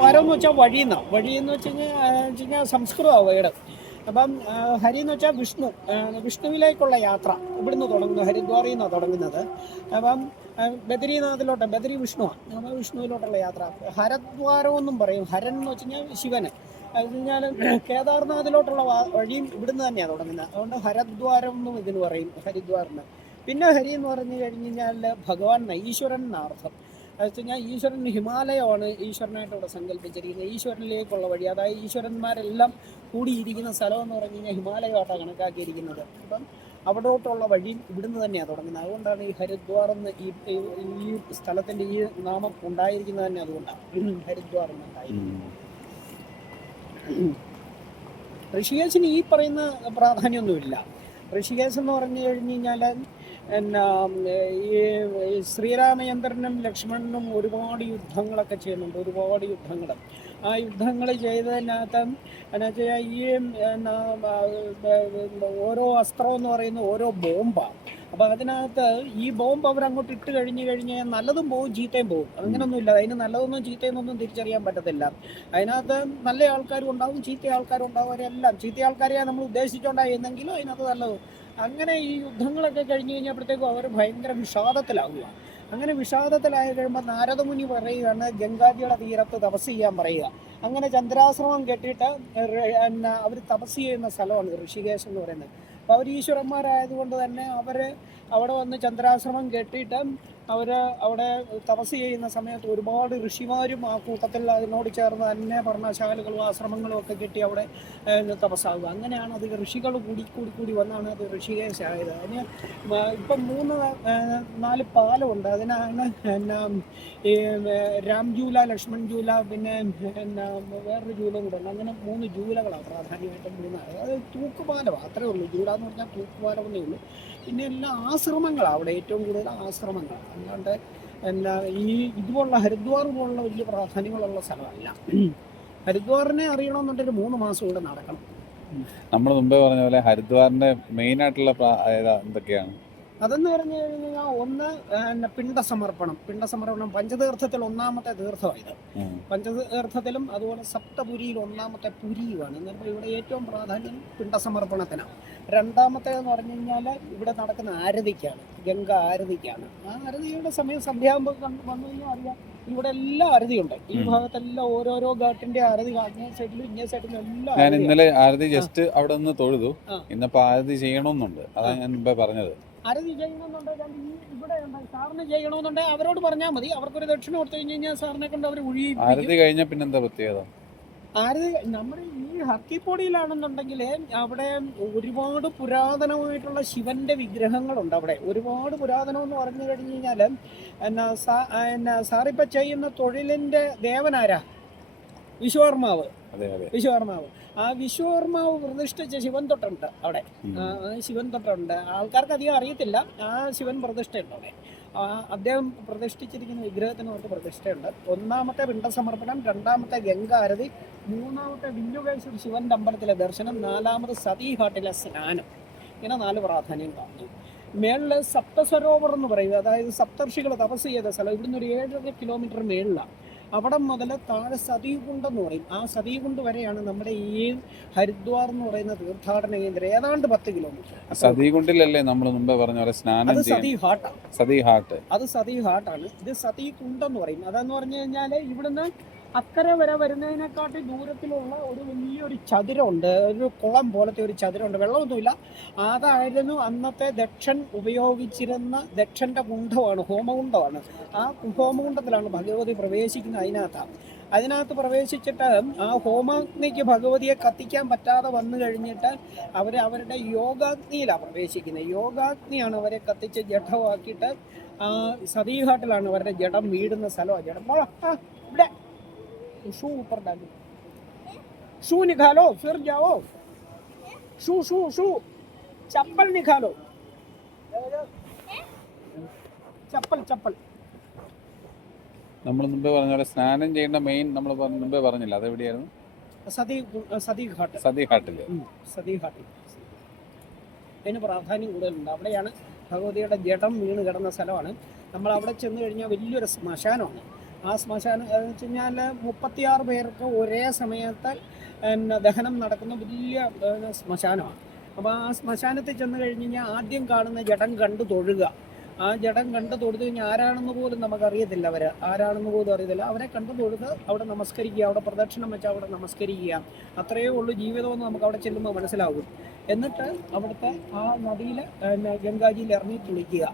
ദ്വാരം എന്ന് വെച്ചാൽ വഴിയെന്ന് വെച്ച് കഴിഞ്ഞാൽ സംസ്കൃതമാണ് വേട്. അപ്പം ഹരി എന്ന് വെച്ചാൽ വിഷ്ണുവിലേക്കുള്ള യാത്ര ഇവിടുന്ന് തുടങ്ങുന്നത്, ഹരിദ്വാറിൽ നിന്നാണ് തുടങ്ങുന്നത്. അപ്പം ബദരീനാഥിലോട്ട്, ബദരി വിഷ്ണുവാണ്, നമ്മൾ വിഷ്ണുവിലോട്ടുള്ള യാത്ര. ഹരദ്വാരം എന്നും പറയും. ഹരൻ എന്ന് വെച്ച് കഴിഞ്ഞാൽ ശിവന്. അത് കഴിഞ്ഞാൽ കേദാർനാഥിലോട്ടുള്ള വഴിയും ഇവിടുന്ന് തന്നെയാണ് തുടങ്ങുന്നത്. അതുകൊണ്ട് ഹരദ്വാരം എന്നും ഇതിന് പറയും, ഹരിദ്വാറിന്. പിന്നെ ഹരി എന്ന് പറഞ്ഞു കഴിഞ്ഞ് കഴിഞ്ഞാൽ ഭഗവാൻ ഈശ്വരൻ എന്നാർത്ഥം. അത് വെച്ച് കഴിഞ്ഞാൽ ഈശ്വരൻ ഹിമാലയമാണ് ഈശ്വരനായിട്ട് ഇവിടെ സങ്കല്പിച്ചിരിക്കുന്നത്. ഈശ്വരനിലേക്കുള്ള വഴി, അതായത് ഈശ്വരന്മാരെല്ലാം കൂടിയിരിക്കുന്ന സ്ഥലം എന്ന് പറഞ്ഞു കഴിഞ്ഞാൽ ഹിമാലയമായിട്ടാണ് കണക്കാക്കിയിരിക്കുന്നത്. അപ്പം അവിടോട്ടുള്ള വഴിയും ഇവിടുന്ന് തന്നെയാണ് തുടങ്ങുന്നത്. അതുകൊണ്ടാണ് ഈ ഹരിദ്വാർ എന്ന് ഈ സ്ഥലത്തിൻ്റെ ഈ നാമം ഉണ്ടായിരിക്കുന്നത് തന്നെ. അതുകൊണ്ടാണ് ഹരിദ്വാർ എന്നുണ്ടായിരിക്കുന്നത്. ഋഷികേശിന് ഈ പറയുന്ന പ്രാധാന്യമൊന്നുമില്ല. ഋഷികേശ് എന്ന് പറഞ്ഞു കഴിഞ്ഞ് കഴിഞ്ഞാൽ ഈ ശ്രീരാമചന്ദ്രനും ലക്ഷ്മണനും ഒരുപാട് യുദ്ധങ്ങളൊക്കെ ചെയ്യുന്നുണ്ട്, ഒരുപാട് യുദ്ധങ്ങൾ. ആ യുദ്ധങ്ങൾ ചെയ്തതിനകത്ത് എന്നാ വെച്ചാൽ ഈ ഓരോ അസ്ത്രം എന്ന് പറയുന്ന ഓരോ ബോംബാണ്. അപ്പോൾ അതിനകത്ത് ഈ ബോംബ് അവരങ്ങോട്ട് ഇട്ട് കഴിഞ്ഞ് നല്ലതും പോവും ചീത്തയും പോവും. അങ്ങനെയൊന്നുമില്ല. അതിന് നല്ലതൊന്നും ചീത്തയെന്നൊന്നും തിരിച്ചറിയാൻ പറ്റത്തില്ല. അതിനകത്ത് നല്ല ആൾക്കാരും ഉണ്ടാവും, ചീത്ത ആൾക്കാരും ഉണ്ടാവും. അവരെല്ലാം ചീത്ത ആൾക്കാരെയാണ് നമ്മൾ ഉദ്ദേശിച്ചുകൊണ്ടായിരുന്നെങ്കിലും അതിനകത്ത് നല്ലതും. അങ്ങനെ ഈ യുദ്ധങ്ങളൊക്കെ കഴിഞ്ഞ് കഴിഞ്ഞപ്പോഴത്തേക്കും അവർ ഭയങ്കര വിഷാദത്തിലാവുക. അങ്ങനെ വിഷാദത്തിലായി കഴിയുമ്പോൾ നാരദമുനി പറയുകയാണ് ഗംഗാജിയുടെ തീരത്ത് തപസ് ചെയ്യാൻ പറയുക. അങ്ങനെ ചന്ദ്രാശ്രമം കെട്ടിയിട്ട് അവർ തപസ് ചെയ്യുന്ന സ്ഥലമാണ് ഋഷികേശ് എന്ന് പറയുന്നത്. അപ്പോൾ അവർ ഈശ്വരന്മാരായതുകൊണ്ട് തന്നെ അവർ അവിടെ വന്ന് ചന്ദ്രാശ്രമം കെട്ടിയിട്ട് അവർ അവിടെ തപസ് ചെയ്യുന്ന സമയത്ത് ഒരുപാട് ഋഷിമാരും ആ കൂട്ടത്തിൽ അതിനോട് ചേർന്ന് തന്നെ പർണശാലകളും ആശ്രമങ്ങളും ഒക്കെ കെട്ടി അവിടെ തപസ്സാകുക. അങ്ങനെയാണ് അത് ഋഷികൾ കൂടി വന്നാണ് അത് ഋഷികേശായത്. അതിന് ഇപ്പം 3-4 പാലമുണ്ട്. അതിനാണ് ഈ രാംജൂല, ലക്ഷ്മൺ ജൂല, പിന്നെ വേറൊരു ജൂലം കൂടെ ഉണ്ട്. അങ്ങനെ 3 ജൂലകളാണ് പ്രാധാന്യമായിട്ടും 3. അത് തൂക്കുപാലമാണ്, അത്രേ ഉള്ളൂ. ജൂല എന്ന് പറഞ്ഞാൽ തൂക്കുപാലമെന്നേ ഉള്ളൂ. പിന്നെ എല്ലാ ആശ്രമങ്ങളാണ് അവിടെ, ഏറ്റവും കൂടുതൽ ആശ്രമങ്ങളാണ്. അല്ലാണ്ട് ഈ ഇതുപോലുള്ള ഹരിദ്വാർ പോലുള്ള വലിയ പ്രാധാന്യങ്ങളുള്ള സ്ഥലമല്ല. ഹരിദ്വാറിനെ അറിയണമെന്നുണ്ടെങ്കിൽ 3 മാസം കൂടെ നടക്കണം. നമ്മൾ മുമ്പേ പറഞ്ഞ പോലെ ഹരിദ്വാറിന്റെ മെയിൻ ആയിട്ടുള്ള എന്തൊക്കെയാണ്? അതെന്ന് പറഞ്ഞു കഴിഞ്ഞാൽ ഒന്ന് പിണ്ടസമർപ്പണം. പഞ്ചതീർത്ഥത്തിൽ 1-ാമത്തെ തീർത്ഥമായത്. പഞ്ചതീർത്ഥത്തിലും അതുപോലെ സപ്തപുരിയിൽ 1-ാമത്തെ പുരിയുമാണ്. എന്നപ്പോൾ ഇവിടെ ഏറ്റവും പ്രാധാന്യം പിണ്ടസമർപ്പണത്തിനാണ്. 2-ാമത്തേതെന്ന് പറഞ്ഞു കഴിഞ്ഞാൽ ഇവിടെ നടക്കുന്ന ആരതിക്കാണ്, ഗംഗ ആരതിക്കാണ്. ആ ആരതിയുടെ സമയം സന്ധ്യാകുമ്പോൾ വന്നു കഴിഞ്ഞാൽ അറിയാം, ഇവിടെ എല്ലാം ആരതിയുണ്ട്. ഈ ഭാഗത്തെല്ലാം ഓരോരോ ഘാട്ടിന്റെ ആരതി, അങ്ങേ സൈഡിലും ഇങ്ങേ സൈഡിലും എല്ലാം. ഞാൻ ഇന്നലെ ആരതി ജസ്റ്റ് അവിടെ നിന്ന് തൊഴുതു. ഇന്നിപ്പോ ആരതി ചെയ്യണമെന്നുണ്ട്, അതാണ് ഞാൻ മുമ്പേ പറഞ്ഞത്. ആരതി ചെയ്യണമെന്നുണ്ടെങ്കിൽ ഇവിടെ സാറിന് ചെയ്യണമെന്നുണ്ടെങ്കിൽ അവരോട് പറഞ്ഞാൽ മതി. അവർക്കൊരു ദക്ഷിണ കൊടുത്തു കഴിഞ്ഞ് കഴിഞ്ഞാൽ സാറിനെ കൊണ്ട് അവർ ഒഴിയും. ആരതി കഴിഞ്ഞാൽ പിന്നെന്താ പ്രത്യേകത? ആരതി നമ്മുടെ ഈ ഹർക്കിപ്പൊടിയിലാണെന്നുണ്ടെങ്കിൽ അവിടെ ഒരുപാട് പുരാതനമായിട്ടുള്ള ശിവന്റെ വിഗ്രഹങ്ങളുണ്ട്. അവിടെ ഒരുപാട് പുരാതനം എന്ന് പറഞ്ഞു കഴിഞ്ഞു കഴിഞ്ഞാൽ സാറിപ്പോൾ ചെയ്യുന്ന തൊഴിലിന്റെ ദേവനാരാ? വിശ്വകർമാവ്. ആ വിശ്വകർമാവ് പ്രതിഷ്ഠിച്ച ശിവൻ തൊട്ടുണ്ട് അവിടെ. ശിവൻ തൊട്ടുണ്ട്. ആൾക്കാർക്ക് അധികം അറിയത്തില്ല. ആ ശിവൻ പ്രതിഷ്ഠയുണ്ട് അവിടെ. അദ്ദേഹം പ്രതിഷ്ഠിച്ചിരിക്കുന്ന വിഗ്രഹത്തിന് അവർക്ക് പ്രതിഷ്ഠയുണ്ട്. 1-ാമത്തെ പിണ്ടസമർപ്പണം, 2-ാമത്തെ ഗംഗാരതി, 3-ാമത്തെ വില്ലുകേശ്വർ ശിവന്റെ അമ്പലത്തിലെ ദർശനം, 4-ാമത് സതീഘാട്ടിലെ സ്നാനം. ഇങ്ങനെ 4 പ്രാധാന്യങ്ങളാണ്. മേളിൽ സപ്തസരോവർ എന്ന് പറയുന്നത്, അതായത് സപ്തർഷികൾ തപസ് ചെയ്ത സ്ഥലം. ഇവിടുന്ന് ഒരു 7.5 കിലോമീറ്റർ മേളിലാണ്. അവിടെ മുതൽ താഴെ സതീകുണ്ട് എന്ന് പറയും. ആ സതീകുണ്ട് വരെയാണ് നമ്മുടെ ഈ ഹരിദ്വാർ എന്ന് പറയുന്ന തീർത്ഥാടന കേന്ദ്രം. ഏതാണ്ട് 10 കിലോമീറ്റർ. സതീകുണ്ടിലല്ലേ നമ്മൾ മുമ്പേ പറഞ്ഞ പോലെ സ്നാനം? അത് സതീഘാട്ടാണ്. അത് സതീഘാട്ടാണ്. ഇത് സതീകുണ്ടെന്ന് പറയും. അതെന്ന് പറഞ്ഞു കഴിഞ്ഞാൽ ഇവിടുന്ന് അക്കരെ വരെ വരുന്നതിനെക്കാട്ടി ദൂരത്തിലുള്ള ഒരു വലിയൊരു ചതുരമുണ്ട്, ഒരു കുളം പോലത്തെ ഒരു ചതുരമുണ്ട്. വെള്ളമൊന്നുമില്ല. അതായിരുന്നു അന്നത്തെ ദക്ഷൻ ഉപയോഗിച്ചിരുന്ന ദക്ഷന്റെ കുണ്ഡമാണ്, ഹോമകുണ്ഡമാണ്. ആ ഹോമകുണ്ഡത്തിലാണ് ഭഗവതി പ്രവേശിക്കുന്നത്. അതിനകത്ത് പ്രവേശിച്ചിട്ട് ആ ഹോമാഗ്നിക്ക് ഭഗവതിയെ കത്തിക്കാൻ പറ്റാതെ വന്നു കഴിഞ്ഞിട്ട് അവരുടെ യോഗാഗ്നിയിലാണ് പ്രവേശിക്കുന്നത്. യോഗാഗ്നിയാണ് അവരെ കത്തിച്ച് ജഡമാക്കിയിട്ട് സതീഘാട്ടിലാണ് അവരുടെ ജഡം വീടുന്ന സ്ഥലമാണ്. ജഡം ഇവിടെ शू ऊपर डालो, शू निकालो, फिर जाओ, शू चप्पल निकालो, चप्पल. നമ്മൾ മുമ്പേ പറഞ്ഞ പോലെ സ്നാനം ചെയ്യേണ്ട മെയിൻ നമ്മൾ മുമ്പേ പറഞ്ഞില്ല, അതെവിടെയായിരുന്നു? സതീഘാട്ടിൽ. അതിന് പ്രാധാന്യം കൂടുതലുണ്ട്. അവിടെയാണ് ഭഗവതിയുടെ ജഡം വീണ് കിടന്ന സ്ഥലമാണ്. നമ്മൾ അവിടെ ചെന്ന് കഴിഞ്ഞാൽ വലിയൊരു ശ്മശാനമാണ്. ആ ശ്മശാനം എന്ന് വെച്ച് കഴിഞ്ഞാൽ 36 പേർക്ക് ഒരേ സമയത്ത് ദഹനം നടക്കുന്ന വലിയ ശ്മശാനമാണ്. അപ്പോൾ ആ ശ്മശാനത്തിൽ ചെന്ന് കഴിഞ്ഞ് കഴിഞ്ഞാൽ ആദ്യം കാണുന്ന ജഡം കണ്ടു തൊഴുക. ആ ജഡം കണ്ടു തൊഴുത് കഴിഞ്ഞാൽ ആരാണെന്ന് പോലും നമുക്കറിയത്തില്ല, ആരാണെന്ന് പോലും അറിയത്തില്ല. അവരെ കണ്ടു തൊഴുത് അവിടെ നമസ്കരിക്കുക, അവിടെ പ്രദക്ഷിണം വെച്ച് അവിടെ നമസ്കരിക്കുക. അത്രയേ ഉള്ളൂ ജീവിതമെന്ന് നമുക്ക് അവിടെ ചെല്ലുമ്പോൾ മനസ്സിലാകും. എന്നിട്ട് അവിടുത്തെ ആ നദിയിൽ ഗംഗാജിയിൽ ഇറങ്ങി കുളിക്കുക.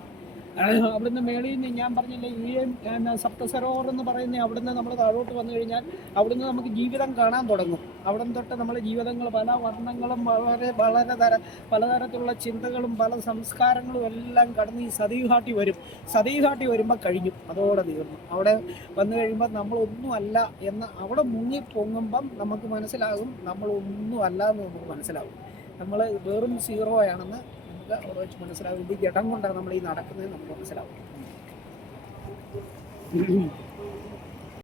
അവിടുന്ന് മേളിൽ നിന്ന് ഞാൻ പറഞ്ഞില്ലേ ഈ സപ്തസരോവർ എന്ന് പറയുന്ന അവിടുന്ന് നമ്മൾ താഴോട്ട് വന്നു കഴിഞ്ഞാൽ അവിടുന്ന് നമുക്ക് ജീവിതം കാണാൻ തുടങ്ങും. അവിടെ തൊട്ട് നമ്മുടെ ജീവിതങ്ങൾ പല വർണ്ണങ്ങളും പലതരത്തിലുള്ള ചിന്തകളും പല സംസ്കാരങ്ങളും എല്ലാം കടന്ന് ഈ സതീഘാട്ടി വരും. സതീഘാട്ടി വരുമ്പോൾ കഴിഞ്ഞു, അതോടെ തീർന്നു. അവിടെ വന്നു കഴിയുമ്പോൾ നമ്മളൊന്നും അല്ല എന്ന് അവിടെ മുങ്ങി പൊങ്ങുമ്പം നമുക്ക് മനസ്സിലാകും നമ്മളൊന്നും അല്ല എന്ന് നമുക്ക് മനസ്സിലാകും. നമ്മൾ വെറും സീറോ ആണെന്ന് അവിടെ വെച്ച് മനസ്സിലാകും. ഇത് ജഡം കൊണ്ടാണ് നമ്മൾ ഈ നടക്കുന്നത് നമുക്ക് മനസ്സിലാവും.